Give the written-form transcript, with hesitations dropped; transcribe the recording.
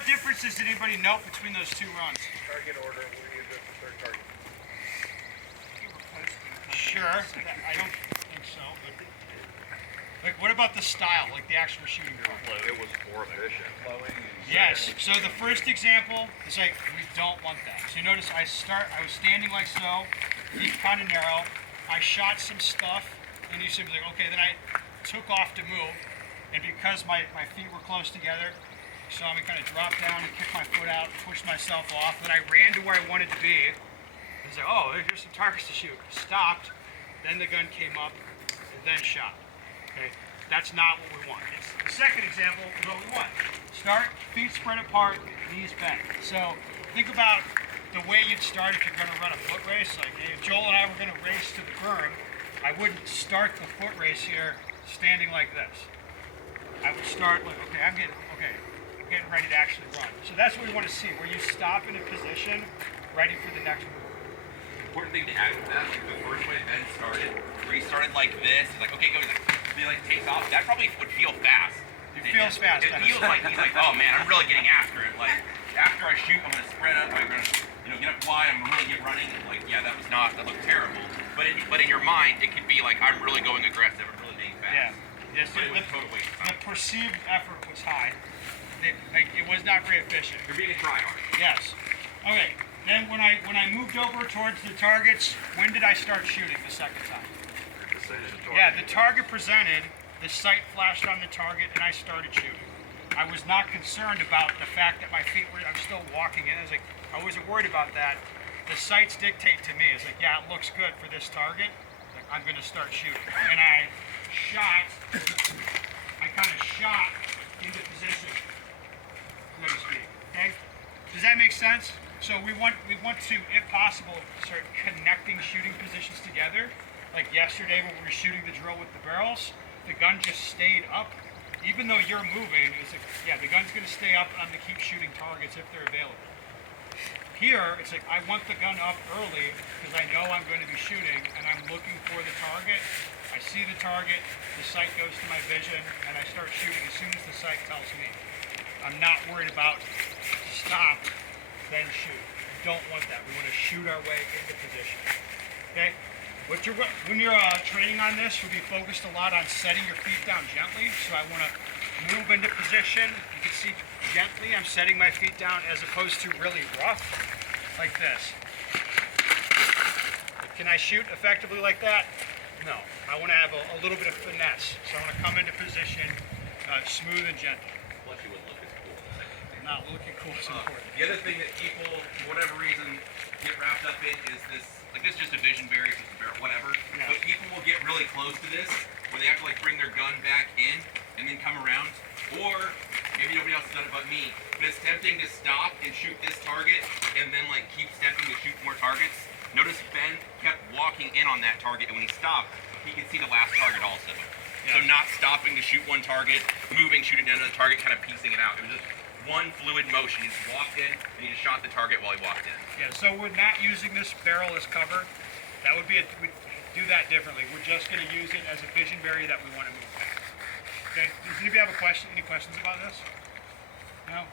what differences did anybody note between those two runs? Target order, what do you do for third target? Sure. I don't think so. But like, what about the style, like the actual shooting part? It was more efficient. Flowing and Yes. So the first example is like, we don't want that. So you notice I was standing like so, feet kind of narrow. I shot some stuff, and you should be like, okay. Then I took off to move, and because my feet were close together, you saw me kind of drop down and kick my foot out, push myself off. Then I ran to where I wanted to be. I was like, oh, here's some targets to shoot. Stopped. Then the gun came up, and then shot. Okay, that's not what we want. The second example is what we want. Start, feet spread apart, knees bent. So think about the way you'd start if you're going to run a foot race. Like if Joel and I were going to race to the berm, I wouldn't start the foot race here standing like this. I would start like, okay, I'm getting ready to actually run. So that's what we want to see, where you stop in a position ready for the next move. Important thing to add to that, like the first way Ben started, where he started like this, he's like, okay, go, he like takes off. That probably would feel fast. It feels fast. It feels like he's like, oh man, I'm really getting after it. Like after I shoot, I'm gonna spread up. I'm gonna, get up wide. I'm gonna really get running. Like yeah, that looked terrible. But in your mind, it could be like I'm really going aggressive. I'm really being fast. Yeah. Yes. But it was totally the perceived effort was high. It was not very efficient. You're being a tryhard. Yes. Okay. Then when I moved over towards the targets, when did I start shooting the second time? Yeah, the target presented, the sight flashed on the target, and I started shooting. I was not concerned about the fact that my feet were, I'm still walking in. I wasn't worried about that. The sights dictate to me. It's like, yeah, it looks good for this target. Like, I'm going to start shooting. And I kind of shot into position, so to speak. Okay? Does that make sense? So we want to, if possible, start connecting shooting positions together. Like yesterday when we were shooting the drill with the barrels, the gun just stayed up. Even though you're moving, it's like, yeah, the gun's going to stay up, and I'm going to keep shooting targets if they're available. Here, it's like I want the gun up early because I know I'm going to be shooting, and I'm looking for the target. I see the target, the sight goes to my vision, and I start shooting as soon as the sight tells me. I'm not worried about stop, then shoot. We don't want that. We want to shoot our way into position. Okay? When you're training on this, you'll be focused a lot on setting your feet down gently. So I want to move into position. You can see gently I'm setting my feet down as opposed to really rough, like this. Can I shoot effectively like that? No. I want to have a little bit of finesse. So I want to come into position smooth and gentle. Plus you wouldn't look as cool. Not looking cool is important. The other thing that people, for whatever reason, get wrapped up in is this, like this is just a vision barrier, whatever. Yeah. But people will get really close to this, where they have to like bring their gun back in and then come around. Or maybe nobody else has done it but me. But it's tempting to stop and shoot this target and then like keep stepping to shoot more targets. Notice Ben kept walking in on that target, and when he stopped, he could see the last target also. Yeah. So not stopping to shoot one target, moving, shooting down another target, kind of piecing it out. It was just one fluid motion. He just walked in and he just shot the target while he walked in. Yeah, so we're not using this barrel as cover. That would be we'd do that differently. We're just going to use it as a vision barrier that we want to move past. Okay, does anybody have any questions about this? No? Okay.